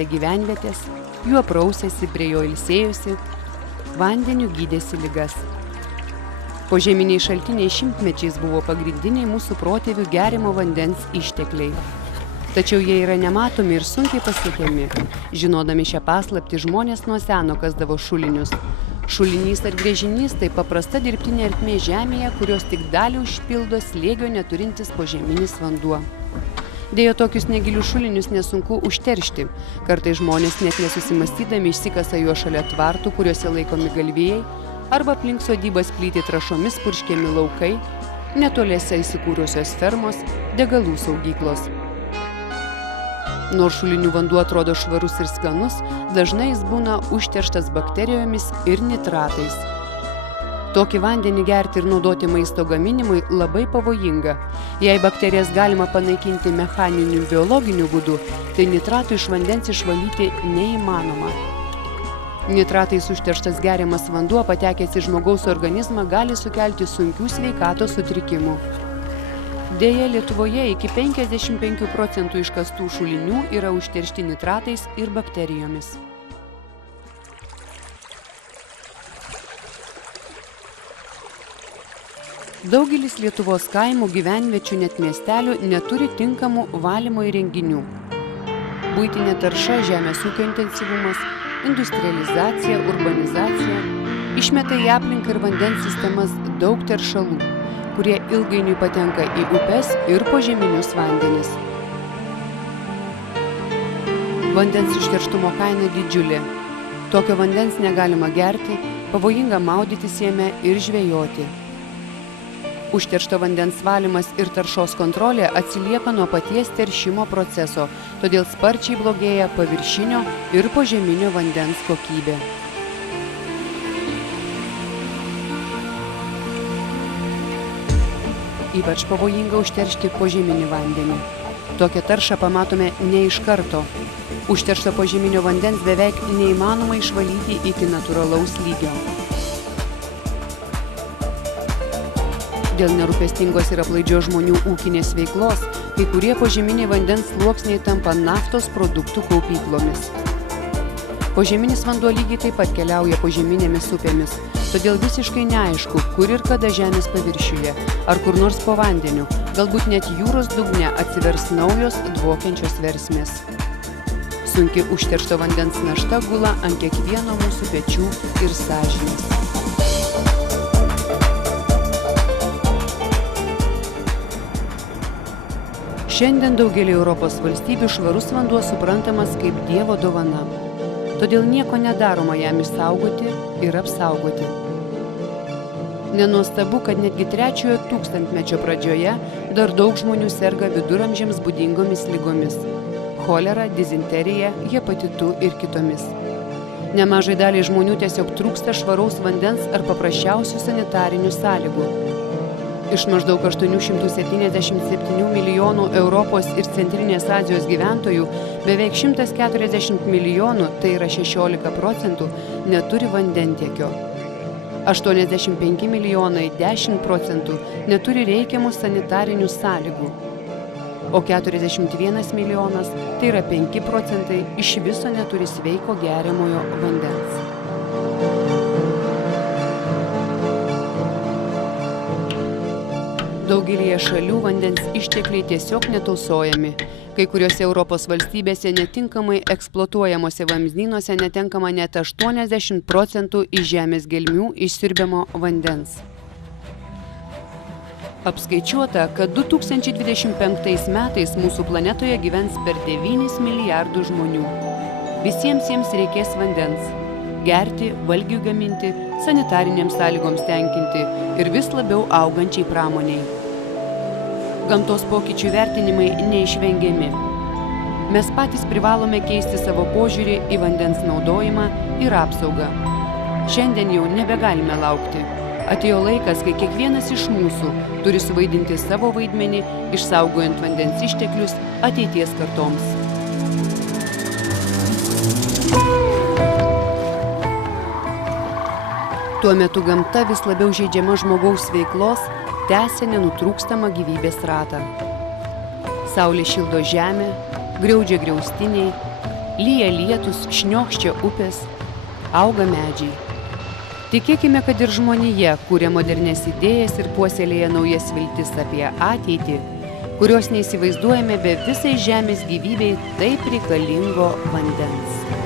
gyvenvietės, juo prausėsi, prie jo ilsėjusi, vandeniu gydėsi ligas. Požeminiai šaltiniai šimtmečiais buvo pagrindiniai mūsų protėvių geriamo vandens ištekliai. Tačiau jie yra nematomi ir sunkiai pasiekiami. Žinodami šią paslaptį, žmonės nuo seno kasdavo šulinius. Šulinys ar gręžinys tai paprasta dirbtinė ertmė žemėje, kurios tik dalį užpildo slėgio neturintis požeminis vanduo. Deja, tokius negilius šulinius nesunku užteršti. Kartais žmonės net nesusimastydami išsikasa juos šalia tvartų, kuriuose laikomi galvijai, arba aplink sodybas plyti trąšomis purškiami laukai, netoliese įsikūrusios fermos, degalų saugyklos. Nors šulinių vanduo atrodo švarus ir skanus, dažnai jis būna užterštas bakterijomis ir nitratais. Tokį vandenį gerti ir naudoti maisto gaminimui labai pavojinga. Jei bakterijas galima panaikinti mechaniniu biologiniu būdu, tai nitratų iš vandens išvalyti neįmanoma. Nitratais užterštas geriamas vanduo patekęs į žmogaus organizmą gali sukelti sunkių sveikatos sutrikimų. Deja, Lietuvoje iki 55% iškastų šulinių yra užteršti nitratais ir bakterijomis. Daugelis Lietuvos kaimų, gyvenviečių, net miestelių neturi tinkamų valymo įrenginių. Buitinė tarša, žemės ūkio intensyvumas, industrializacija, urbanizacija išmeta į aplinką ir vandens sistemas daug teršalų, kurie ilgainiui patenka į upes ir požeminius vandenis. Vandens užterštumo kaina didžiulė. Tokio vandens negalima gerti, pavojinga maudytis jame ir žvejoti. Užteršto vandens valymas ir taršos kontrolė atsilieka nuo paties teršimo proceso, todėl sparčiai blogėja paviršinio ir požeminio vandens kokybė. Ypač pavojinga užteršti požeminį vandenį. Tokią taršą pamatome ne iš karto. Užteršto požeminio vandens beveik neįmanoma išvalyti iki natūralaus lygio. Dėl nerūpestingos ir aplaidžios žmonių ūkinės veiklos, kai kurie požeminiai vandens sluoksniai tampa naftos produktų kaupyklomis. Požeminis vanduo lygiai taip pat keliauja požeminėmis upėmis, todėl visiškai neaišku, kur ir kada žemės paviršiuje, ar kur nors po vandeniu, galbūt net jūros dugne atsivers naujos dvokiančios versmės. Sunki užteršto vandens našta gula ant kiekvieno mūsų pečių ir sąžinės. Šiandien daugelį Europos valstybių švarus vanduo suprantamas kaip Dievo dovana. Todėl nieko nedaroma jam išsaugoti ir apsaugoti. Nenuostabu, kad netgi 3-ojo tūkstantmečio pradžioje dar daug žmonių serga viduramžiams būdingomis ligomis – cholera, dizenterija, hepatitu ir kitomis. Nemažai daliai žmonių tiesiog trūksta švaraus vandens ar paprasčiausių sanitarinių sąlygų. Iš maždaug 877 milijonų Europos ir Centrinės Azijos gyventojų beveik 140 milijonų, tai yra 16%, neturi vandentiekio. 85 milijonai, 10%, neturi reikiamų sanitarinių sąlygų. O 41 milijonas, tai yra 5%, iš viso neturi sveiko geriamojo vandens. Daugelyje šalių vandens ištekliai tiesiog netausojami. Kai kuriuose Europos valstybėse netinkamai eksploatuojamuose vamzdynuose netenkama net 80% iš žemės gelmių išsiurbiamo vandens. Apskaičiuota, kad 2025 metais mūsų planetoje gyvens per 9 milijardų žmonių. Visiems jiems reikės vandens – gerti, valgiui gaminti, sanitarinėms sąlygoms tenkinti ir vis labiau augančiai pramoniai. Gamtos pokyčių vertinimai neišvengiami. Mes patys privalome keisti savo požiūrį į vandens naudojimą ir apsaugą. Šiandien jau nebegalime laukti. Atėjo laikas, kai kiekvienas iš mūsų turi suvaidinti savo vaidmenį, išsaugojant vandens išteklius ateities kartoms. Tuo metu gamta vis labiau žeidžiama žmogaus veiklos tęsia nenutrūkstamą gyvybės ratą. Saulė šildo žemę, griaudžia griaustiniai, lyja lietus, šniokščia upės, auga medžiai. Tikėkime, kad ir žmonija kūrė modernias idėjas ir puoselėja naujas viltis apie ateitį, kurios neįsivaizduojame be visai žemės gyvybei taip reikalingo vandens.